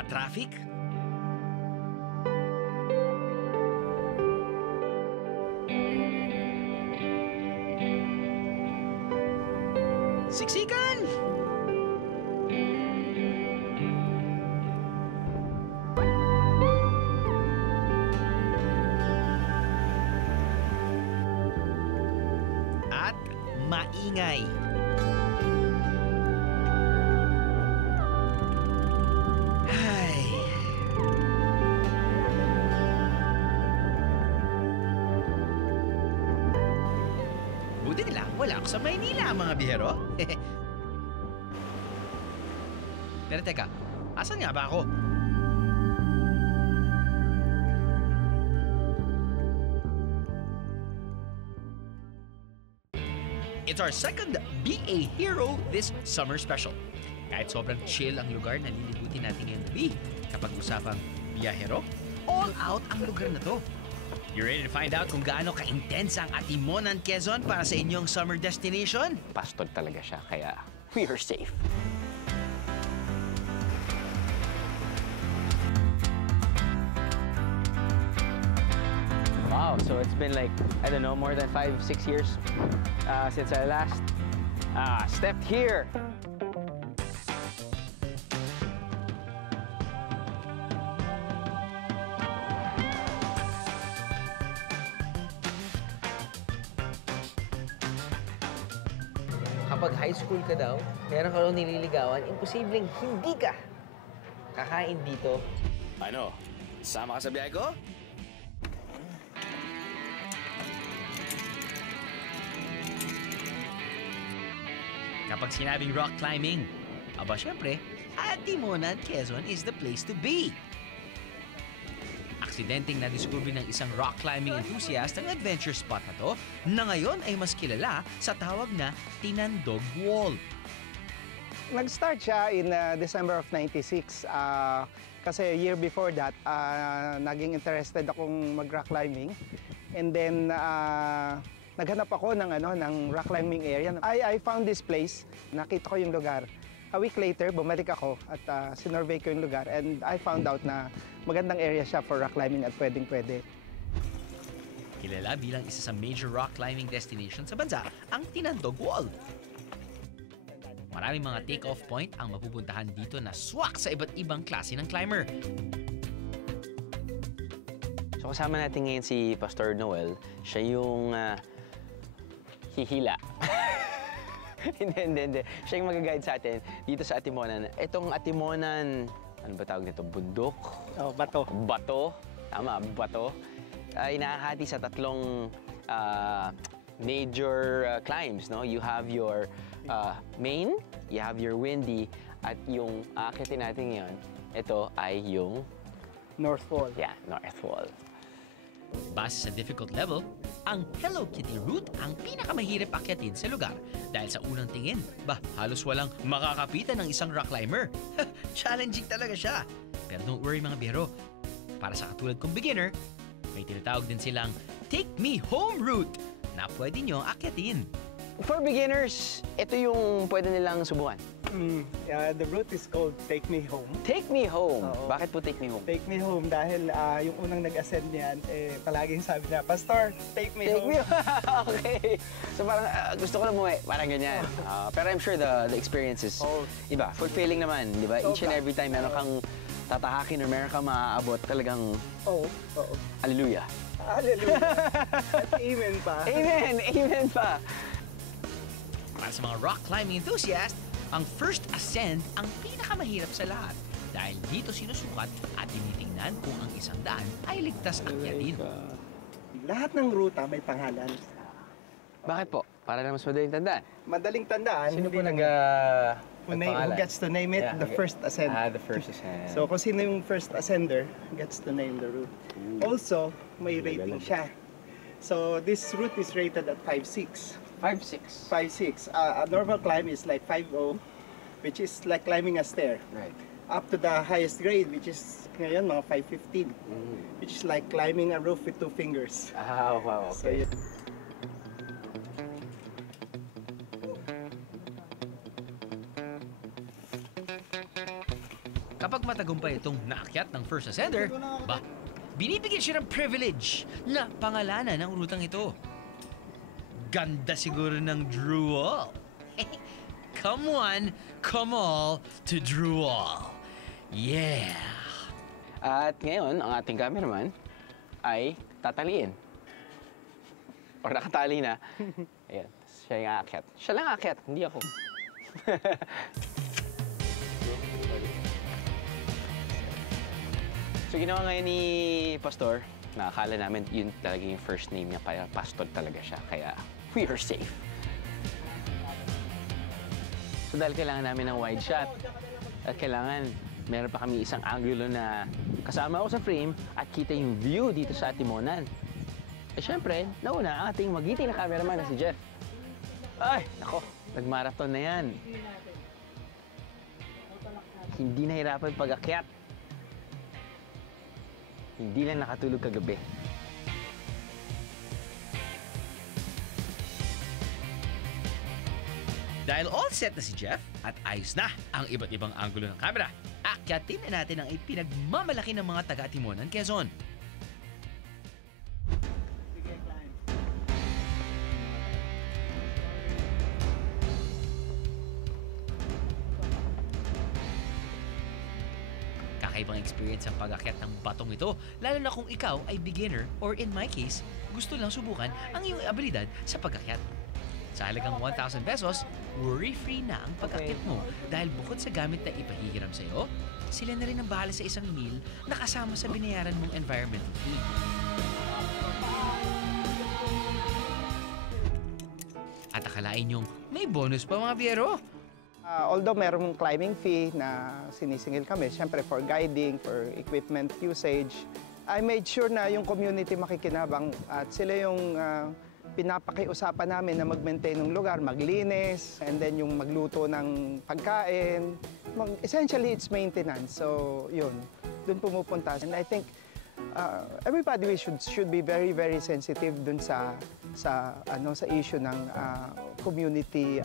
matraffic? Siksikan! At maingay. Ay. Buti na lang, wala ako sa Maynila, mga bihero. Pero teka, asan nga ba ako? It's our second Be a Hero this summer special. Kahit sobrang chill ang lugar na lilibutin natin ngayong gabi, kapag usapang biyahero, all out ang lugar na to. You ready to find out kung gaano ka-intense ang Atimonan, Quezon para sa inyong summer destination? Pastor talaga siya, kaya we are safe. Wow, so it's been like, I don't know, more than 5-6 years since I last stepped here. Kapag high school ka daw, meron ka daw nililigawan, imposibleng hindi ka kakain dito. Ano? Sama ka sa biyahe ko? Kapag sinabing rock climbing, aba syempre, Atimonan, Quezon is the place to be. Aksidenteng nadiskubre ng isang rock climbing enthusiast ang adventure spot na to na ngayon ay mas kilala sa tawag na Tinandog Wall. Nag-start siya in December of 96. Kasi year before that, naging interested akong mag-rock climbing. And then, naghanap ako ng rock climbing area. I found this place. Nakita ko yung lugar. A week later, bumalik ako at sinurvey ko yung lugar. And I found out na magandang area siya for rock climbing at pwedeng-pwede. Kilala bilang isa sa major rock climbing destination sa bansa, ang Tinandog Wall. Maraming mga take-off point ang mapupuntahan dito na swak sa iba't ibang klase ng climber. So kasama natin ngayon si Pastor Noel. Siya yung hihila. Hindi. Siya yung mag-guide sa atin dito sa Atimonan. Itong Atimonan, ano ba tawag nito? Bundok? Oh, bato. Bato. Tama, bato. Ay nahahati sa tatlong major climbs, no? You have your main, you have your windy, at yung aakitin natin ngayon, ito ay yung North Wall. yeah, North Wall. Base sa difficult level, ang Hello Kitty route ang pinakamahirap akyatin sa lugar dahil sa unang tingin, halos walang makakapitan ng isang rock climber. Challenging talaga siya. Pero don't worry mga biyero, para sa katulad kong beginner, may tinatawag din silang Take Me Home route na pwede nyo akyatin. For beginners, ito yung pwede nilang subukan. The route is called Take Me Home. Take Me Home. Oo. Bakit po Take Me Home? Take Me Home dahil yung unang nag-ascend niyan, palaging sabi niya, Pastor, take me Take home. Me Okay. So parang gusto ko lang umuwi. Parang ganyan. Pero I'm sure the experience is iba. Fulfilling naman, di ba? Each and every time meron kang tatahakin or meron kang maaabot talagang Oo. hallelujah. Hallelujah. At amen pa. Amen pa. Para sa mga rock climbing enthusiast, ang first ascent ang pinakamahirap sa lahat dahil dito sinusukat at tinitingnan kung ang isang daan ay ligtas akyatin. Lahat ng ruta may pangalan. Bakit po? Para na mas madaling tandaan. Madaling tandaan. Sino po who gets to name it, the first ascent. The first ascent. So kung sino yung first ascender, gets to name the route. Also, may rating siya. So this route is rated at 5.6. 5.6. 5.6. A normal climb is like 5.0, which is like climbing a stair. Right. Up to the highest grade, which is ngayon mga 5.15, which is like climbing a roof with 2 fingers. Wow, okay. So, Kapag matagumpay itong naakyat ng first ascender, binibigyan siya ng privilege na pangalanan ng rutang ito. Ganda siguro ng Druol. Come one, come all to Druol. Yeah! At ngayon, ang ating cameraman ay tataliin. O nakatali na. Ayan, siya yung aakyat. Siya lang aakyat, hindi ako. So ginawa ngayon ni Pastor, na akala namin yun talaga yung first name niya, kaya Pastor talaga siya. Kaya we are safe. So dahil kailangan namin ng wide shot, at kailangan meron pa kami isang angulo na kasama ako sa frame at kita yung view dito sa Timonan. Eh syempre, nauna ang ating magiting na cameraman na si Jeff. Ay, nako, nagmarathon na yan. Hindi nahirapan pag-akyat. Hindi lang nakatulog kagabi. Dahil all set na si Jeff at ayos na ang iba't ibang angulo ng camera, akyatin na natin ang ipinagmamalaki ng mga taga-Timonan, Quezon. Kakaibang experience ang pag-akyat ng batong ito, lalo na kung ikaw ay beginner or in my case, gusto lang subukan ang iyong abilidad sa pag-akyat. Sa halagang 1,000 pesos, worry-free na ang pag-akyat mo dahil bukod sa gamit na ipahihiram sa'yo, sila na rin ang bahala sa isang meal na kasama sa binayaran mong environmental fee. At akalain niyong may bonus pa mga biyero. Although merong climbing fee na sinisingil kami, syempre for guiding, for equipment usage, I made sure na yung community makikinabang at sila yung pinapakiusapan namin na mag-maintain ng lugar, maglinis, and then yung magluto ng pagkain. Essentially, it's maintenance. So, yun. Doon pumupunta. And I think everybody should be very, very sensitive dun sa issue ng community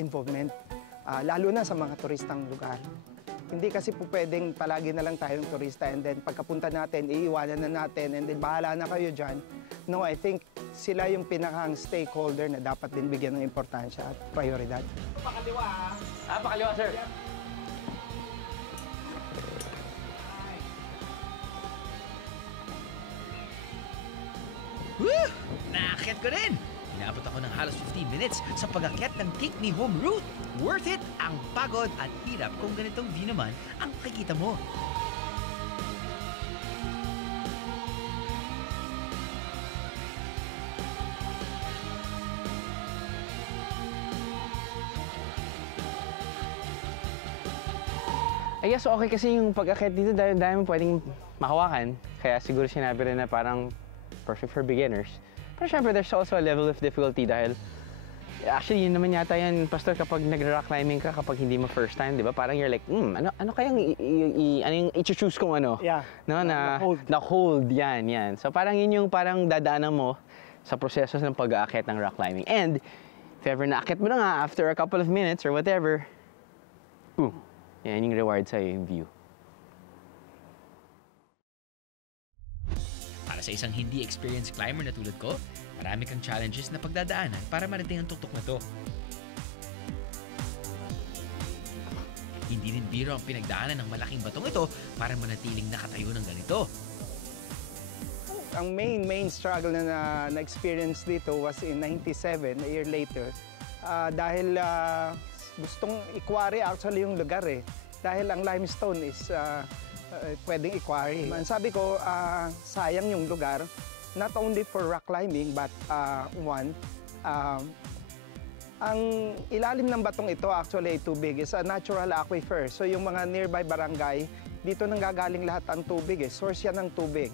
involvement. Lalo na sa mga turistang lugar. Hindi kasi po pwedeng palagi na lang tayong turista and then pagkapunta natin, iiwanan na natin and then bahala na kayo dyan. No, I think sila yung pinakang stakeholder na dapat din bigyan ng importansya at prioridad. Pakaliwa pakaliwa, sir. Woo! Naakyat ko rin! Inabot ako ng halos 15 minutes sa pag-akyat ng Take Me Home route. Worth it ang pagod at hirap kung ganitong view naman ang makikita mo. I guess okay kasi yung pag-akyat dito dahil mo pwedeng makawakan. Kaya siguro sinabi rin na parang perfect for beginners. Pero syempre, there's also a level of difficulty dahil actually, yun naman yata yan, Pastor, kapag nag-rock climbing ka, kapag hindi mo first time, di ba? Parang you're like, ano kayang ano yung i-choose kong ano? Yeah. No, na-hold, yan. So parang yun yung parang dadaanan mo sa proseso ng pag-aakyat ng rock climbing. And if ever naakyat mo na nga after a couple of minutes or whatever, boom, yan yung reward sa'yo, yung view. Para sa isang hindi experienced climber na tulad ko, marami kang challenges na pagdadaanan para marating ang tuktok na to. Hindi din biro ang pinagdaanan ng malaking batong ito para manatiling nakatayo ng ganito. Ang main struggle na na-experience dito was in 97, a year later. Dahil gustong i-quarry actually yung lugar eh. Dahil ang limestone is pwedeng i-quarry. Sabi ko, sayang yung lugar, not only for rock climbing, but ang ilalim ng batong ito actually ay tubig is a natural aquifer. So yung mga nearby barangay, dito nanggagaling lahat ang tubig eh. Source yan ng tubig.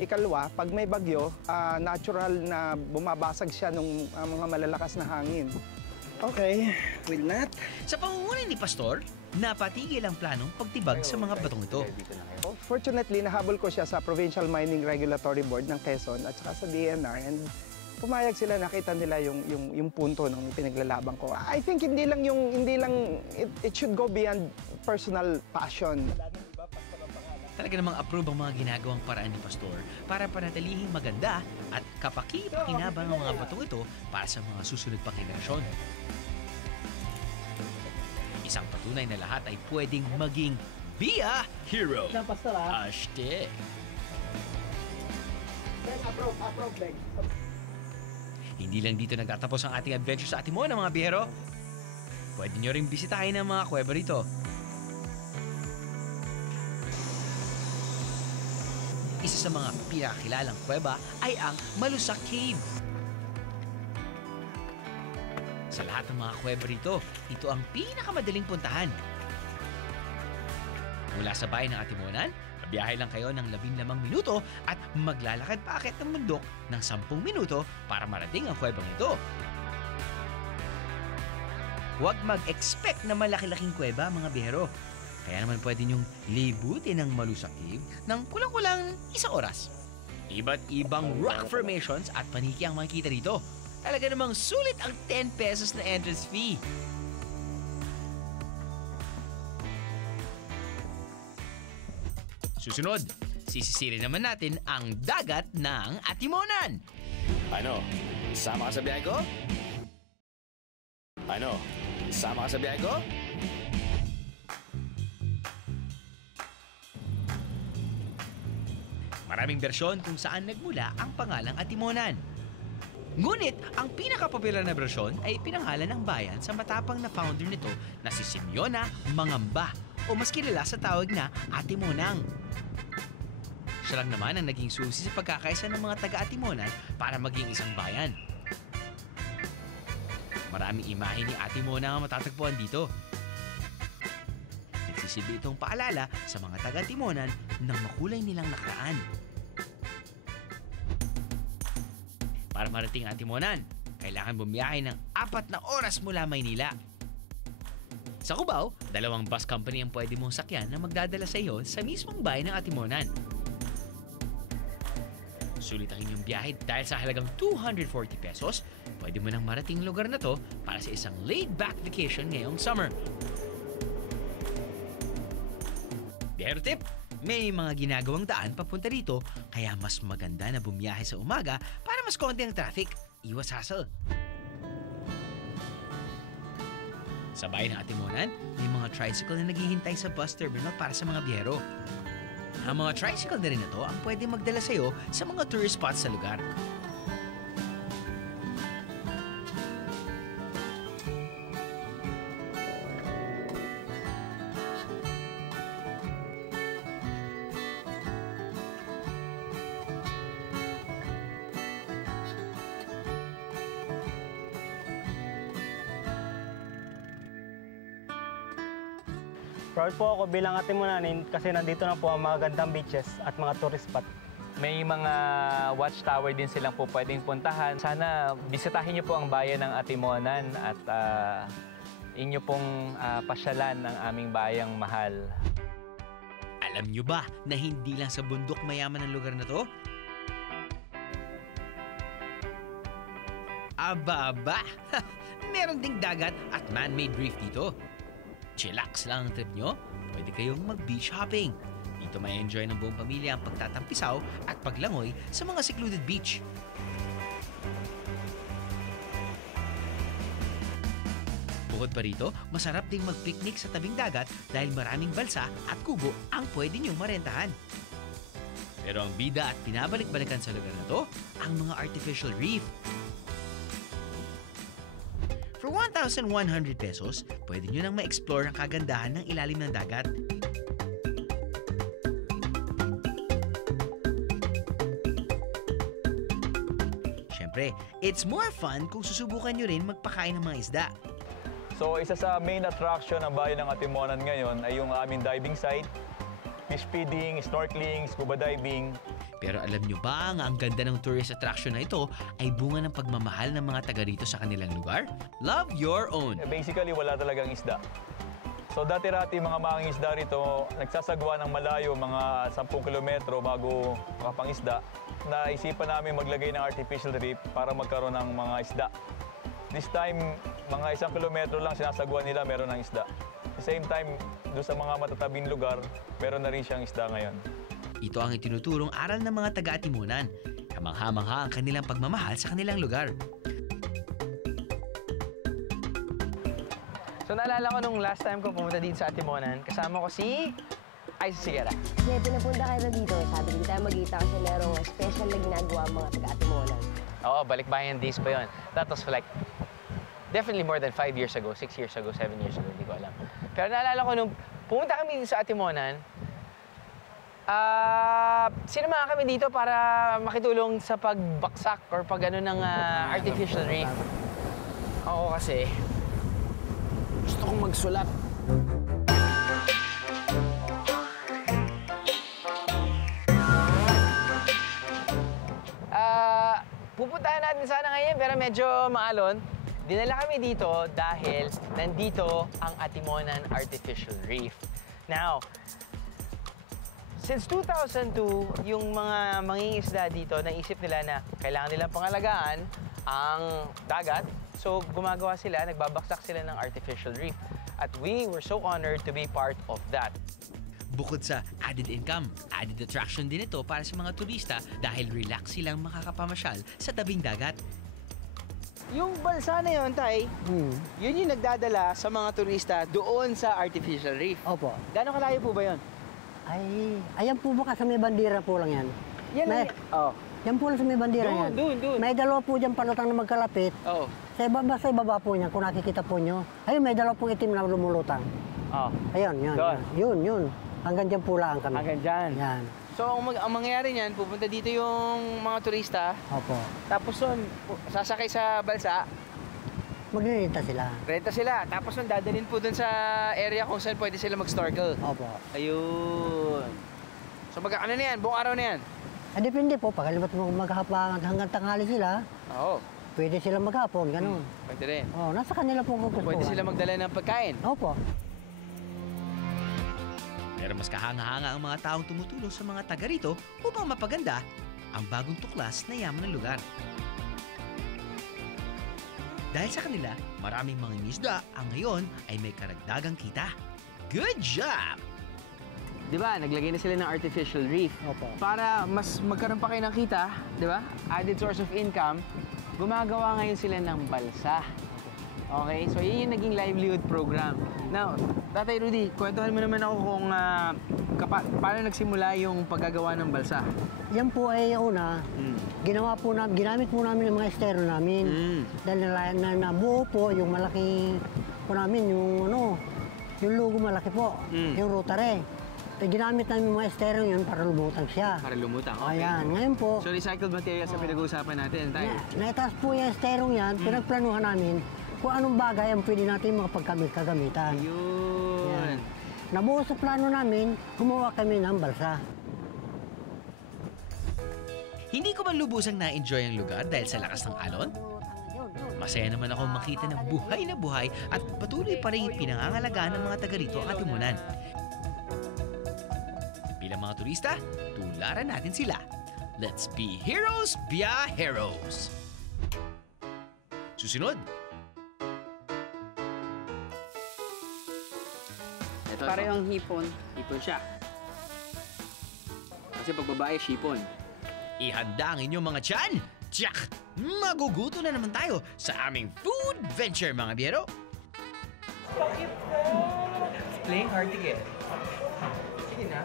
Ikalwa, pag may bagyo, natural na bumabasag siya ng mga malalakas na hangin. Okay, with that. Sa pangunguna ni Pastor, napatigil ang planong pagtibag sa mga batong ito. Fortunately, nahabol ko siya sa Provincial Mining Regulatory Board ng Quezon at saka sa DNR and pumayag sila, nakita nila yung punto ng pinaglalaban ko. I think it should go beyond personal passion. Talaga namang approve ang mga ginagawang paraan ni Pastor para panatilihing maganda at kapaki-pakinabang ang mga batong ito para sa mga susunod pang henerasyon. Isang patunay na lahat ay pwedeng maging be a hero. Hashtag. Hindi lang dito nagtatapos ang ating adventure sa Atimona, mga biyero. Pwede nyo rin bisitahin ang mga kuweba rito. Isa sa mga pinakakilalang kuweba ay ang Malusak Cave. Sa lahat ng mga kuweba rito, ito ang pinakamadaling puntahan. Mula sa bayan ng Atimonan, biyahe lang kayo ng 15 minuto at maglalakad paakyat ng bundok ng 10 minuto para marating ang kuwebang ito. Huwag mag-expect na malaki-laking kuweba, mga biyero. Kaya naman pwede niyong libutin ang Malusak Cave ng kulang-kulang 1 oras. Iba't ibang rock formations at paniki ang makikita dito. Talaga namang sulit ang 10 pesos na entrance fee. Susunod, sisisirin naman natin ang dagat ng Atimonan. Ano? Sama ka sa biyahe ko? Ano? Sama ka sa biyahe ko? Maraming bersyon kung saan nagmula ang pangalang Atimonan. Ngunit, ang pinakapopular na bersyon ay pinangalan ng bayan sa matapang na founder nito na si Simeona Mangamba o mas kilala sa tawag na Atimonang. Siya lang naman ang naging susi sa pagkakaisa ng mga taga-Atimonan para maging isang bayan. Maraming imahe ni Atimona ang matatagpuan dito. Nagsisilbi itong paalala sa mga taga-Atimonan ng makulay nilang nakaraan. Para marating ang Atimonan, kailangan bumiyahe ng 4 na oras mula Maynila. Sa Cubao, 2 bus company ang pwede mong sakyan na magdadala sa iyo sa mismong bayan ng Atimonan. Sulit ang inyong biyahe dahil sa halagang 240 pesos, pwede mo nang marating lugar na to para sa isang laid-back vacation ngayong summer. Biyero tip, may mga ginagawang daan papunta dito kaya mas maganda na bumiyahe sa umaga para mas konti ang traffic, iwas hassle. Sa bayan ng Atimonan, may mga tricycle na naghihintay sa bus terminal para sa mga biyero. Ang mga tricycle na rin na to ang pwede magdala sa iyo sa mga tourist spots sa lugar. Proud po ako bilang Atimonanin kasi nandito na po ang mga gandang beaches at mga tourist spot. May mga watchtower din silang po pwedeng puntahan. Sana bisitahin niyo po ang bayan ng Atimonan at inyo pong pasyalan ang aming bayang mahal. Alam nyo ba na hindi lang sa bundok mayaman ang lugar na to? Aba! Meron ding dagat at man-made reef dito. Chillax lang ang trip nyo, pwede kayong mag-beach hopping. Dito may enjoy ng buong pamilya ang pagtatampisaw at paglangoy sa mga secluded beach. Bukod pa rito, masarap ding mag-picnic sa tabing dagat dahil maraming balsa at kubo ang pwede nyong marentahan. Pero ang bida at pinabalik-balikan sa lugar na to, ang mga artificial reef. For 1,100 pesos, pwede nyo nang ma-explore ang kagandahan ng ilalim ng dagat. Siyempre, it's more fun kung susubukan nyo rin magpakain ng mga isda. So isa sa main attraction ng bayan ng Atimonan ngayon ay yung aming diving site, fish feeding, snorkeling, scuba diving. Pero alam nyo ba nga ang ganda ng tourist attraction na ito ay bunga ng pagmamahal ng mga taga rito sa kanilang lugar? Love your own! Basically, wala talagang isda. So dati-rati mga mangingisda rito, nagsasagwa ng malayo, mga 10 kilometro bago makapangisda. Naisipan namin maglagay ng artificial reef para magkaroon ng mga isda. This time, mga 1 kilometro lang sinasagwa nila, meron ng isda. At the same time, doon sa mga matatabing lugar, meron na rin siyang isda ngayon. Ito ang itinuturong aral ng mga taga-Atimunan. Kamangha-mangha ang kanilang pagmamahal sa kanilang lugar. So naalala ko nung last time ko pumunta dito sa Atimonan, kasama ko si Aiza Sigera. Kaya pinapunta kayo na dito, sabi hindi tayo magkita kasi merong special na ginagawa ang mga taga-Atimonan. Oo, balikbayan days pa yun. That was like, definitely more than 5 years ago, 6 years ago, 7 years ago, hindi ko alam. Pero naalala ko nung pumunta kami dito sa Atimonan, sinamahan kami dito para makitulong sa pagbaksak or pag ano ng artificial reef. Ako kasi, gusto kong magsulat. Pupuntahan natin sana ngayon pero medyo maalon. Dinala kami dito dahil nandito ang Atimonan Artificial Reef. Now, since 2002, yung mga mangingisda dito, naisip nila na kailangan nilang pangalagaan ang dagat. So, gumagawa sila, nagbabaksak sila ng artificial reef. At we were so honored to be part of that. Bukod sa added income, added attraction din ito para sa mga turista dahil relax silang makakapamasyal sa tabing dagat. Yung balsa na yun, Tay, yun yung nagdadala sa mga turista doon sa artificial reef. Opo. Gano'ng kalayo po ba yun? Ay, ayan po ba sa may bandera po lang yan? Yan May, Oh. yan po lang sa may bandera yan. Doon. May dalawa po dyan palutang na magkalapit. Oh. Sa ibaba po niyan, kung nakikita po nyo. Ayun, may dalawa pong itim na lumulutang. Oh. Ayun, yun. Doon. Yun. Hanggang dyan po lang kami. Hanggang dyan. Yan. So, ang mangyayari niyan, pupunta dito yung mga turista, Opo. tapos nun, sasakay sa balsa, Magrinita sila. renta sila, tapos nun, dadalhin po dun sa area kung saan pwede sila mag-snorkel. Opo. Ayun. So, ano na yan? Buong araw na yan? Depende po. Pagkalibat mo maghapon hanggang tanghali sila, Oo. pwede sila maghapon, ganun. Pwede rin. Oh, nasa kanila po kung gusto. Pwede sila magdala ng pagkain. Opo. Pero mas kahanga-hanga ang mga taong tumutulong sa mga taga rito upang mapaganda ang bagong tuklas na yaman ng lugar. Dahil sa kanila, maraming mga isda ang ngayon ay may karagdagang kita. Good job! Di ba? Naglagay na sila ng artificial reef. Opo. Para mas magkaroon pa kayo ng kita, di ba? Added source of income, gumagawa ngayon sila ng balsa. Okay? So, yun yung naging livelihood program. Now, Tatay Rudy, kwentuhan mo naman ako kung paano nagsimula yung paggagawa ng balsa. Yan po ay una, ginamit po namin ang mga estero namin. Dahil nabuo po yung malaki po namin, yung lugo malaki po, yung rotary. Ginamit namin yung mga estero yun para lumutang siya. Para lumutang, okay. Ayan, ngayon po, So, recycled materials ang pinag-uusapan natin, Tay. naitaas po yung esterong yan, pinagplanuhan namin kung anong bagay ang pwede natin kagamitan. Ayun. Yan. Nabuo sa plano namin, gumawa kami ng balsa. Hindi ko man lubusang na-enjoy ang lugar dahil sa lakas ng alon? Masaya naman akong makita ng buhay na buhay at patuloy pa rin pinangangalagaan ng mga taga rito ang Atimunan. Bilang mga turista, tularan natin sila. Let's be heroes, heroes! Susunod, Ito, Parehong hipon. Hipon siya. Kasi pag babae, shipon. ihanda ang inyong mga tiyan. Tiyak! Maguguto na naman tayo sa aming food venture, mga biyero. It's playing hard to get. Sige na.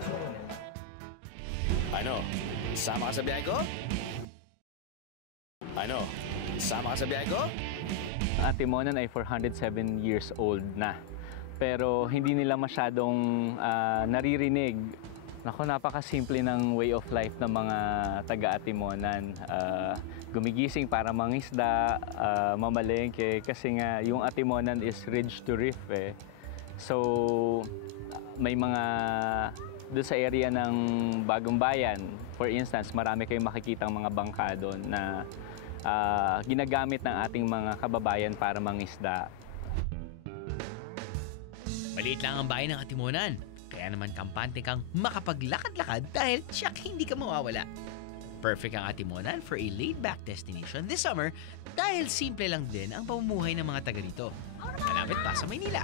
Ano? Sama ka sa biyahe ko? Ano? Sama ka sa biyahe ko? Ang Atimonan ay 407 years old na. Pero hindi nila masyadong naririnig. Naku, napakasimple ng way of life ng mga taga-Atimonan. Gumigising para mangisda, mamalengke, kasi nga yung Atimonan is ridge to reef eh. So may mga doon sa area ng Bagong Bayan, for instance, marami kayong makikitang mga bangka doon na ginagamit ng ating mga kababayan para mangisda. Maliit lang ang bayan ng Atimonan. Kaya naman kampante kang makapaglakad-lakad dahil tiyak hindi ka mawawala. Perfect ang Atimonan for a laid-back destination this summer dahil simple lang din ang pamumuhay ng mga taga rito. Malapit pa sa Maynila.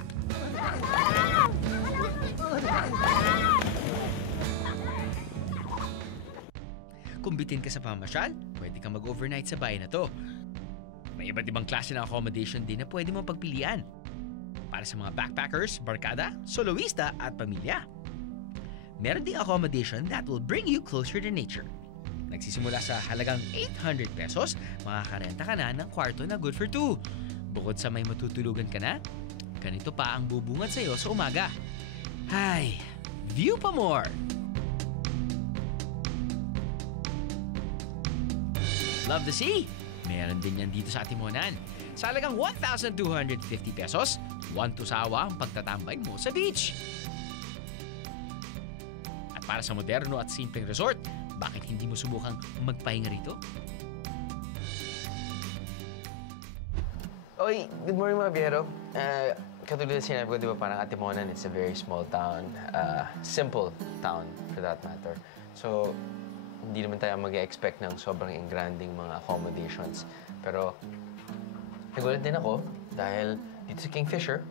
Kung bitin ka sa pamasyal, pwede kang mag-overnight sa bahay na to. May iba't ibang klase ng accommodation din na pwede mong pagpilian. Para sa mga backpackers, barkada, soloista at pamilya. Meron ding accommodation that will bring you closer to nature. Nagsisimula sa halagang 800 pesos, makakarenta ka na ng kwarto na good for two. Bukod sa may matutulugan ka na, ganito pa ang bubungad sa'yo sa umaga. Hay, view pa more! Love the sea? Meron din yan dito sa Atimonan. Sa halagang 1,250 pesos, 1 tusawa ang pagtatambay mo sa beach. At para sa moderno at simpleng resort, bakit hindi mo subukang magpahinga rito? Oy, good morning mga biyero. Katulad na sinabi ko, di ba, parang Atimonan, it's a very small town. Simple town, for that matter. So, hindi naman tayo mag-expect ng sobrang engranding mga accommodations. Pero, nagulat din ako dahil dito sa Kingfisher,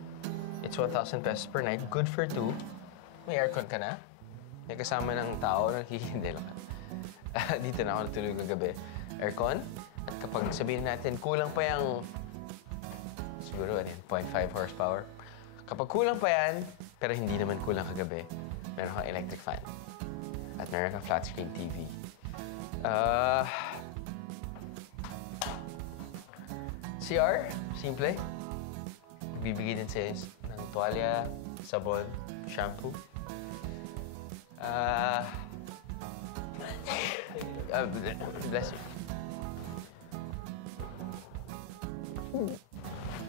it's 1,000 pesos per night, good for two. May aircon ka na. May kasama ng tao, nakikindi lang. Dito na ako natulog kagabi. Aircon. At kapag sabihin natin, kulang pa yung siguro, 0.5 horsepower. Kapag kulang pa yan, pero hindi naman kulang kagabi, meron kang electric fan. At meron kang flat screen TV. CR, simple. Bibigay din sa'yo ng tuwalya, sabon, shampoo. Bless you.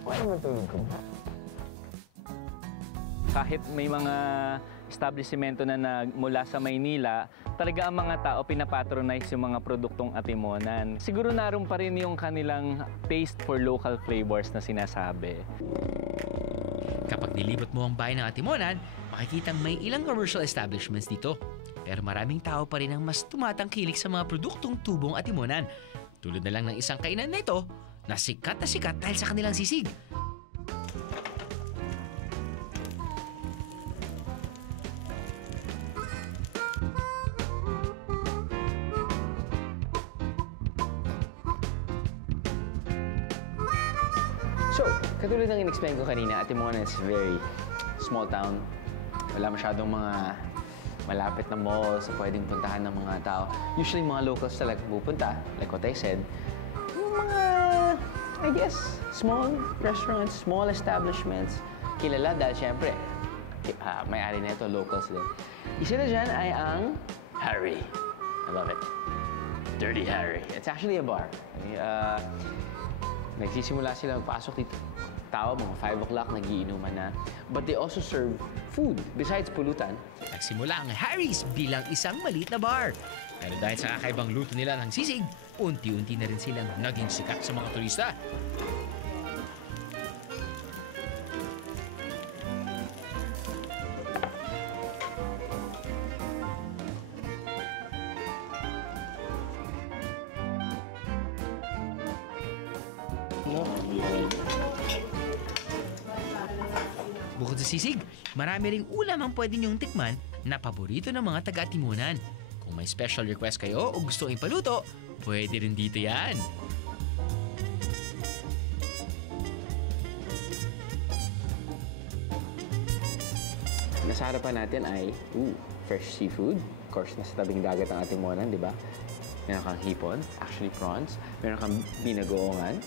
Why naman tulog ko? Kahit may mga establishmento na mula sa Maynila, talaga ang mga tao pinapatronize yung mga produktong Atimonan. Siguro naroon pa rin yung kanilang taste for local flavors na sinasabi. Kapag nilibot mo ang bayan ng Atimonan, makikita may ilang commercial establishments dito. Pero maraming tao pa rin ang mas tumatangkilik sa mga produktong tubong Atimonan. Tulad na lang ng isang kainan na ito na sikat dahil sa kanilang sisig. So, katulad ng in-explain ko kanina, Atimonan is a very small town. Wala masyadong mga malapit na malls na pwedeng puntahan ng mga tao. Usually, mga locals talaga pupunta, like what I said, yung mga, I guess, small restaurants, small establishments. Kilala dahil syempre, may-ari na ito, locals din. Isa na dyan ay ang Harry. I love it. Dirty Harry. It's actually a bar. Nagsisimula sila magpasok dito. Tao, mga 5 o'clock, nagiinuman na. But they also serve food besides pulutan. Nagsimula ang Harry's bilang isang maliit na bar. Pero dahil sa kakaibang luto nila ng sisig, unti-unti na rin silang naging sikat sa mga turista. Bukod sa sisig, marami ring ulam ang pwede niyong tikman na paborito ng mga taga-Atimonan. Kung may special request kayo o gusto ipaluto, pwede rin dito yan. Nasa harapan natin ay fresh seafood. Of course, nasa tabing dagat ang Atimonan, di ba? Meron kang hipon, actually prawns. Meron kang binagoongan,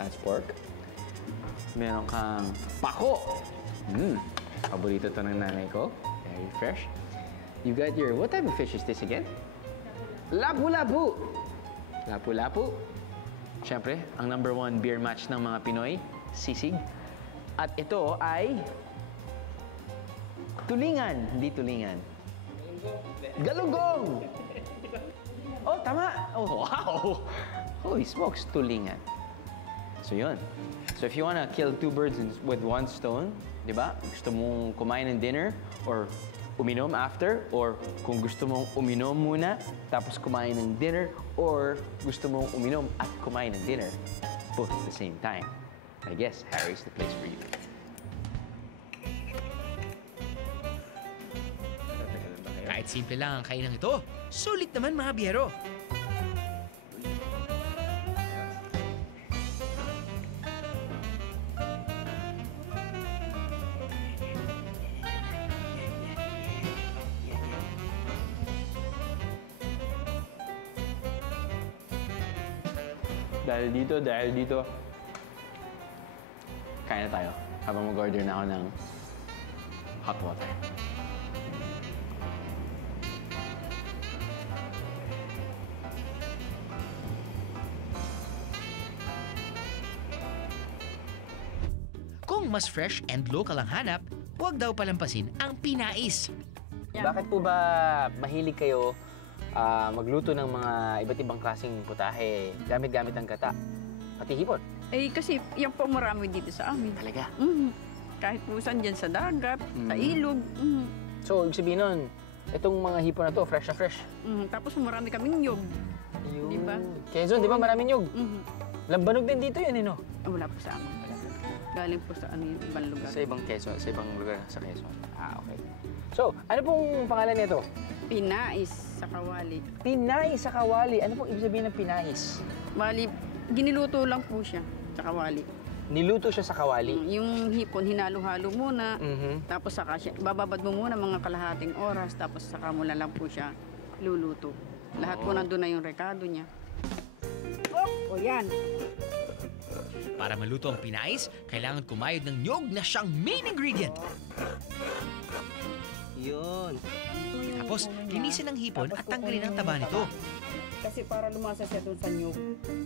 that's pork. Meron kang pako. Paborito to ng nanay ko. Very fresh. You got your, what type of fish is this again? Lapu-lapu! Lapu-lapu. Siyempre, ang #1 beer match ng mga Pinoy, sisig. At ito ay tulingan, hindi tulingan. Galunggong! Oh, tama! Oh, wow! Holy smokes, tulingan. So yun. So if you wanna kill 2 birds with 1 stone, di ba? Gusto mong kumain ng dinner or uminom after, or kung gusto mong uminom muna tapos kumain ng dinner, or gusto mong uminom at kumain ng dinner both at the same time, I guess Harry's the place for you. Kahit simple lang ang kainan ito, sulit naman mga biyero. Dahil dito, kain na tayo habang mag-order na ako ng hot water. Kung mas fresh and local ang hanap, huwag daw palampasin ang pinais. Bakit po ba mahilig kayo magluto ng mga iba't ibang klaseng putahe gamit-gamit ang gata? Pati hipon. Eh, kasi yan po marami dito sa amin. Talaga? Kahit po saan dyan sa dagat, sa ilog. So, ibig sabihin nun, itong mga hipon na to, fresh na fresh. Tapos marami kaming nyog. Di ba? Quezon, di ba maraming nyog? Lambanog din dito yun, no? Wala po sa amin. Galing po sa ibang lugar. Sa ibang Quezon, sa ibang lugar sa Quezon. Okay. So, ano pong pangalan nito? Pinais sa kawali. Pinais sa kawali. Ano pong ibig sabihin ng pinais? Bali, giniluto lang po siya sa kawali. Niluto siya sa kawali? Yung hipon, hinalo-halo muna. Tapos saka siya, bababad mo muna mga kalahating oras. Tapos saka mo lang po siya luluto. Lahat po nandun na yung rekado niya. O yan. Para maluto ang pinais, kailangan kumayod ng nyog na siyang main ingredient. Yun. Tapos, linisin ang hipon at tanggalin ang taba nito. Kasi para lumasa siya doon sa nyog,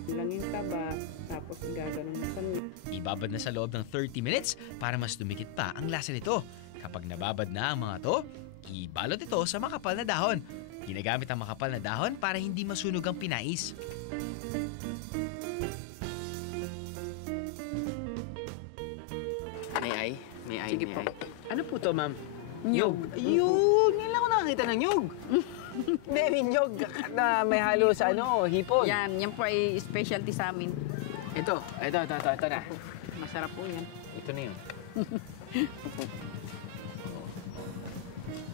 lang yung taba, tapos gaganon mo sa nyog. Ibabad na sa loob ng 30 minutes para mas dumikit pa ang lasa nito. Kapag nababad na ang mga to, ibalot ito sa makapal na dahon. Ginagamit ang makapal na dahon para hindi masunog ang pinais. May ay. Sige po. Ano po to, ma'am? Nyog. Ayun! Ngayon lang ako nakakita ng nyog. May nyog na may halo sa hipon. Yan po ay specialty sa amin. Ito na. Masarap po yan. Ito na yun.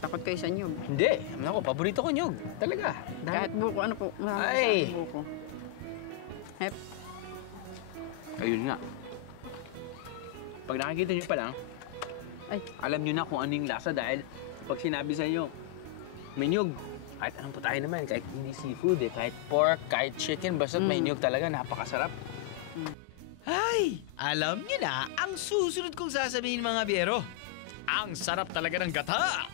Takot kayo sa nyog. Hindi. Ako, paborito ko nyog. Talaga. Kahit buko, ano po? Ay! Buko. Hep. Ayun nga. Pag nakikita nyo pa lang, alam nyo na kung ano yung lasa dahil pag sinabi sa inyo, may nyog. Kahit anong putahe naman, kahit hindi seafood kahit pork, kahit chicken, basta may nyog talaga, napakasarap. Ay! Alam niyo na ang susunod kong sasabihin mga biyero. Ang sarap talaga ng gata!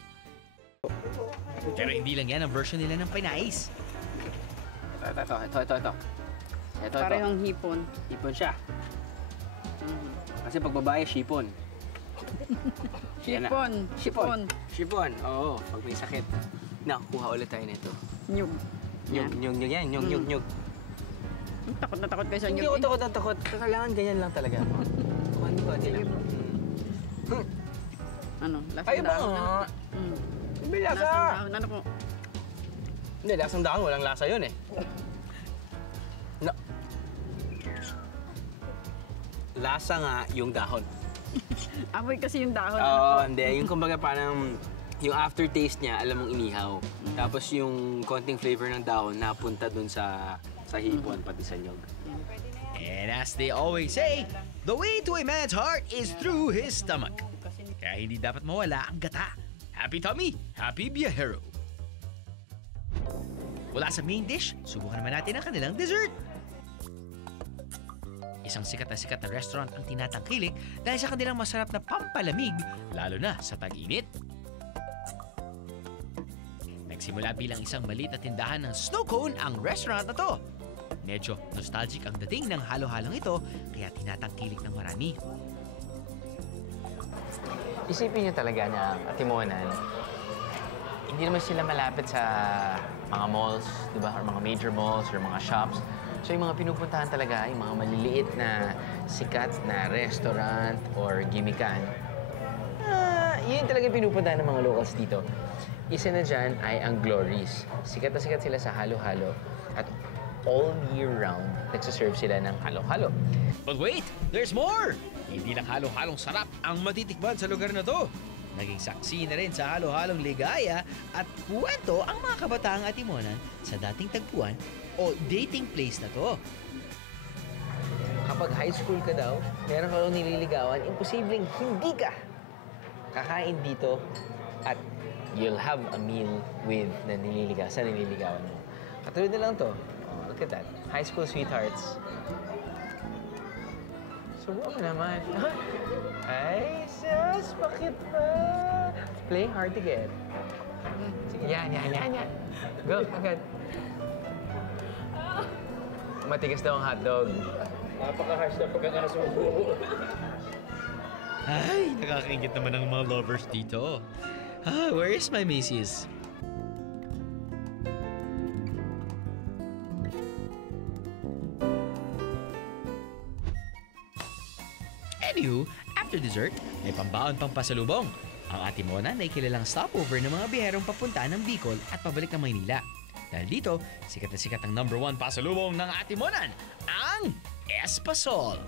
Pero hindi lang yan ang version nila ng pinais. Ito. Parehong hipon. Hipon siya. Kasi pag babae, shipon. Shipon. Oo, pag may sakit. Nakukuha ulit tayo nito. Nyog. Nyog yan. Nyog. Takot na takot kayo sa nyog. Hindi ako takot. Kailangan ganyan lang talaga. Konti lang. Ano? Lasang Ay, dahon. ba? May lasa. Lasang dahon. Ano po? Hindi, lasang dahon. Walang lasa yun Lasa nga yung dahon. Amoy kasi yung dahon. Oo, hindi. Yung kumbaga parang yung aftertaste niya, alam mong inihaw. Tapos yung konting flavor ng dahon napunta dun sa hipon, pati sa nyog. And as they always say, the way to a man's heart is through his stomach. Kaya hindi dapat mawala ang gata. Happy tummy, happy biyahero. Wala sa main dish, subukan naman natin ang kanilang dessert. Isang sikat na restaurant ang tinatangkilik dahil sa kanilang masarap na pampalamig, lalo na sa tag-init. Nagsimula bilang isang maliit na tindahan ng snow cone ang restaurant na to. Medyo nostalgic ang dating ng halo-halong ito, kaya tinatangkilik ng marami. Isipin niyo talaga na Atimonan, hindi naman sila malapit sa mga malls, di ba? Or mga major malls or mga shops. So yung mga pinupuntahan talaga, yung mga maliliit na sikat na restaurant or gimikan, yun talaga pinupuntahan ng mga locals dito. Isa na dyan ay ang Glories. Sikat na sikat sila sa halo-halo at all year round, nagsaserve sila ng halo-halo. But wait, there's more! Hindi lang halo-halong sarap ang matitikman sa lugar na to. Naging saksi na rin sa halo-halong ligaya at kwento ang mga kabataang Atimonan sa dating tagpuan o dating place na to. Kapag high school ka daw, meron ka daw nililigawan, imposibleng hindi ka kakain dito at you'll have a meal with sa nililigawan mo. Katulad na lang to. Oh, look at that. High school sweethearts. Subukan mo naman. Ay, sus! Bakit ba? Play hard to get. Sige, yan. Go, agad. Matigas daw ang hotdog. Napaka-harsh na pagkakasubo. Ay, nakakaingit naman ang mga lovers dito. Where is my missus? Anywho, after dessert, may pambaon pang pasalubong. Ang Atimonan ay kilalang stopover ng mga biherong papunta ng Bicol at pabalik ng Maynila. Dahil dito, sikat na sikat ang #1 pasalubong ng Atimonan, ang Espasol.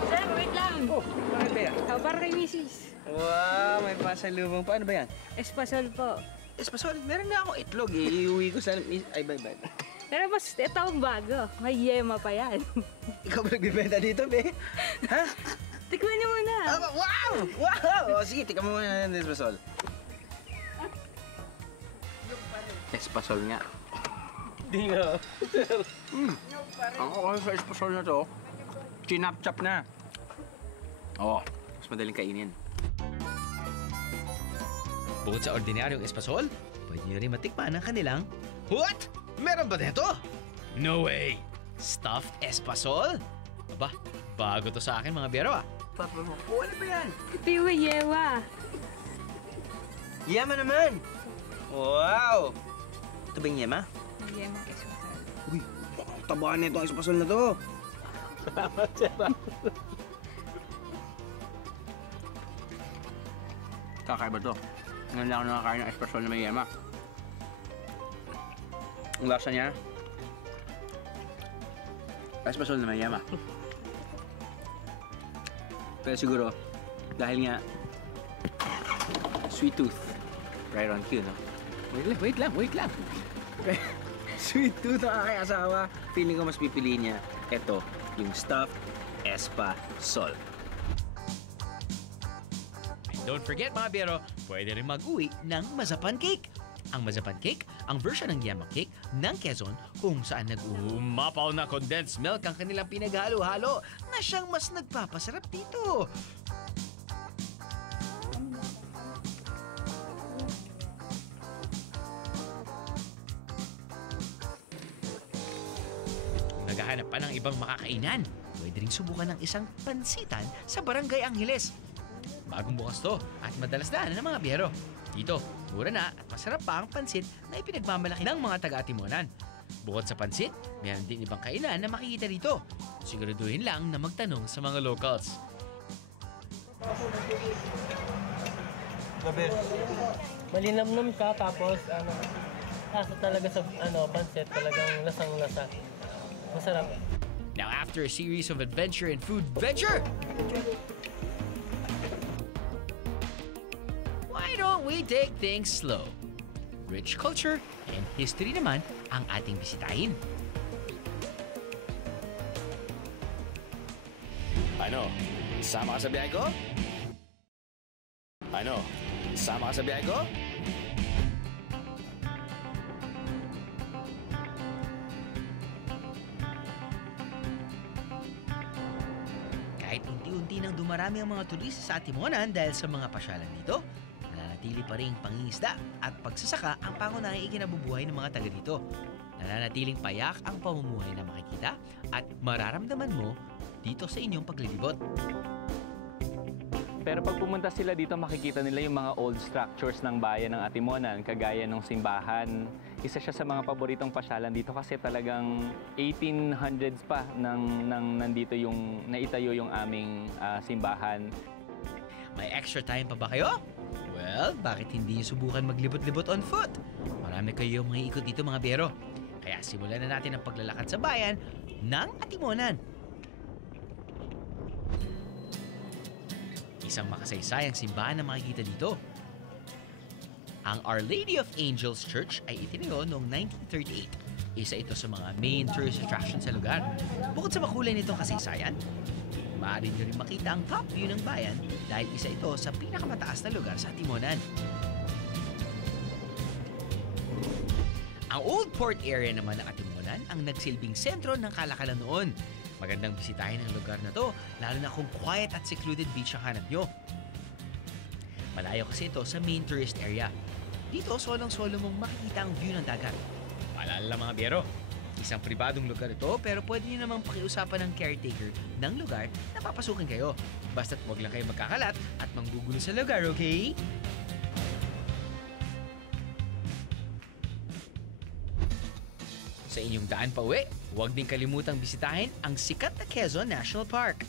Sir, wait lang. Oh, bakit ba yan? Para kay Mrs. Wow, may pasalubong pa. Ano ba yan? Espasol po. Espasol, meron na akong itlog eh. Iuwi ko sa... Ay, bye. Pero mas ito ang bago. May yema pa yan. Ikaw ba nagbibenta dito, be? Ha? Tikman niyo muna. Wow! Wow! O, sige, tika mo muna ng Espasol. Espasol nga. Di nga. Ang okay sa Espasol na to, chinap-chap na. Oo, mas madaling kainin. Bukod sa ordinaryong espasol, pwede nyo rin matikman ang kanilang... What? Meron ba dito? No way! Stuffed espasol? Aba, bago to sa akin mga biyero ah. Papa mo, ano ba yan? Ito yung yema. Yema naman! Wow! Ito ba yung yema? Yema espasol. Uy, tabaan na itong espasol na to. Salamat, Sarah. Kakaiba to. Ngayon lang ako nakakain ng espasol na may yema. Ang lasa niya, espasol na may yema. Pero siguro, dahil nga, sweet tooth, right on cue, no? Wait lang. Sweet tooth ang aking asawa. Feeling ko mas pipiliin niya, ito, yung stuffed espasol. Don't forget mga biyero, pwede rin mag-uwi ng mazapan cake. Ang mazapan cake, ang version ng yema cake ng Quezon kung saan nag-umapaw na condensed milk ang kanilang pinaghalo-halo na siyang mas nagpapasarap dito. Naghahanap pa ng ibang makakainan. Pwede rin subukan ng isang pansitan sa Barangay Angeles. Bagong bukas to at madalas daanan ng mga biyero. Dito, mura na at masarap pa ang pansit na ipinagmamalaki ng mga taga-Atimonan. Bukod sa pansit, mayroon din ibang kainan na makikita dito. Siguraduhin lang na magtanong sa mga locals. Gabi. Malinamnam ka tapos asa talaga sa pansit, talagang lasang-lasa. Masarap. Now after a series of adventure and food venture, why don't we take things slow? Rich culture and history naman ang ating bisitahin. Ano? Sama ka sa biyahe ko? Ano? Sama ka sa biyahe ko? Kahit unti-unti nang dumarami ang mga turista sa Atimonan dahil sa mga pasyalan dito, nananatili pa rin pangingisda at pagsasaka ang pangunahing ikinabubuhay ng mga taga dito. Nananatiling payak ang pamumuhay na makikita at mararamdaman mo dito sa inyong paglilibot. Pero pag pumunta sila dito, makikita nila yung mga old structures ng bayan ng Atimonan, kagaya ng simbahan. Isa siya sa mga paboritong pasyalan dito kasi talagang 1800s pa nang nandito yung naitayo yung aming simbahan. May extra time pa ba kayo? Well, bakit hindi subukan maglibot-libot on foot? Marami kayo mga ikot dito mga biyero. Kaya simulan na natin ang paglalakad sa bayan ng Atimonan. Isang makasaysayang simbahan na makikita dito. Ang Our Lady of Angels Church ay itinayo noong 1938. Isa ito sa mga main tourist attraction sa lugar. Bukod sa makulay nitong kasaysayan, maaari nyo rin makita ang top view ng bayan dahil isa ito sa pinakamataas na lugar sa Timonan. Ang Old Port area naman ng Atimonan ang nagsilbing sentro ng kalakalan noon. Magandang bisitahin ang lugar na to, lalo na kung quiet at secluded beach ang hanap nyo. Malayo kasi ito sa main tourist area. Dito, solong-solo mong makikita ang view ng dagat. Paalala mga biyero, isang pribadong lugar ito pero pwede nyo namang pakiusapan ng caretaker ng lugar na papasukin kayo. Basta't huwag lang kayo magkakalat at manggugulo sa lugar, okay? Sa inyong daan pa uwi, huwag din kalimutang bisitahin ang sikat na Quezon National Park.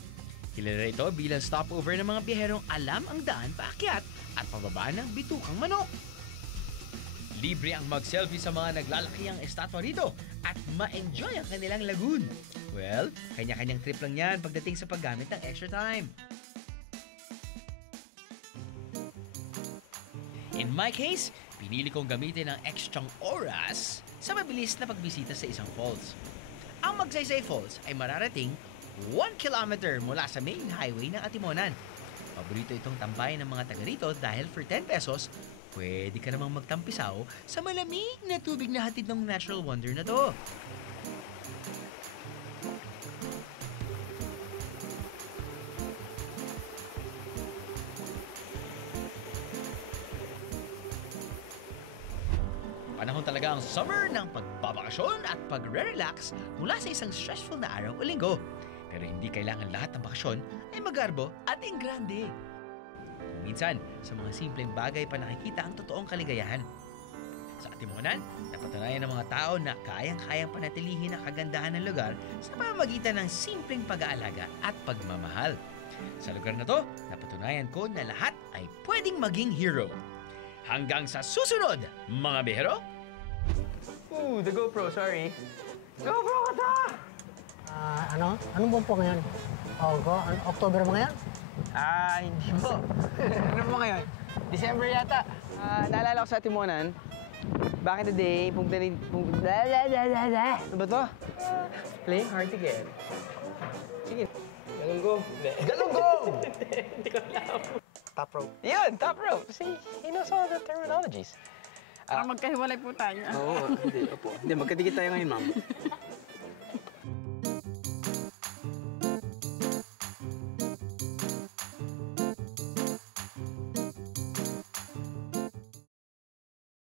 Kilala ito bilang stopover ng mga biherong alam ang daan paakyat at pababa ng bitukang manok. Libre ang mag-selfie sa mga naglalakihang estatwa rito at ma-enjoy ang kanilang lagoon. Well, kanya-kanyang trip lang yan pagdating sa paggamit ng extra time. In my case, pinili kong gamitin ang extrang oras sa mabilis na pagbisita sa isang falls. Ang Magsaysay Falls ay mararating 1 kilometer mula sa main highway ng Atimonan. Paborito itong tambayan ng mga taga rito dahil for 10 pesos, pwede ka namang magtampisaw sa malamig na tubig na hatid ng natural wonder na to. Panahon talaga ang summer ng pagbabakasyon at pagre-relax mula sa isang stressful na araw o linggo. Pero hindi kailangan lahat ng bakasyon ay magarbo at engrande. Minsan, sa mga simpleng bagay pa nakikita ang totoong kaligayahan. Sa Atimonan, napatunayan ng mga tao na kayang-kayang panatilihin ang kagandahan ng lugar sa pamamagitan ng simpleng pag-aalaga at pagmamahal. Sa lugar na to, napatunayan ko na lahat ay pwedeng maging hero. Hanggang sa susunod, mga bihero! Ooh, the GoPro, sorry. GoPro ka ta! Anong buwan po ngayon? October ba ngayon? Hindi po. Ano po ngayon? December yata. Naalala ko sa Timonan, back in the day, ano ba to? Playing hard to get. Sige. Galunggong. Galunggong! Hindi ko alam. Top rope. Yun, top rope. See, he knows all the terminologies. Para magkahiwalay po tayo. Oo, hindi. Opo. Hindi, magkadikit tayo ngayon, ma'am.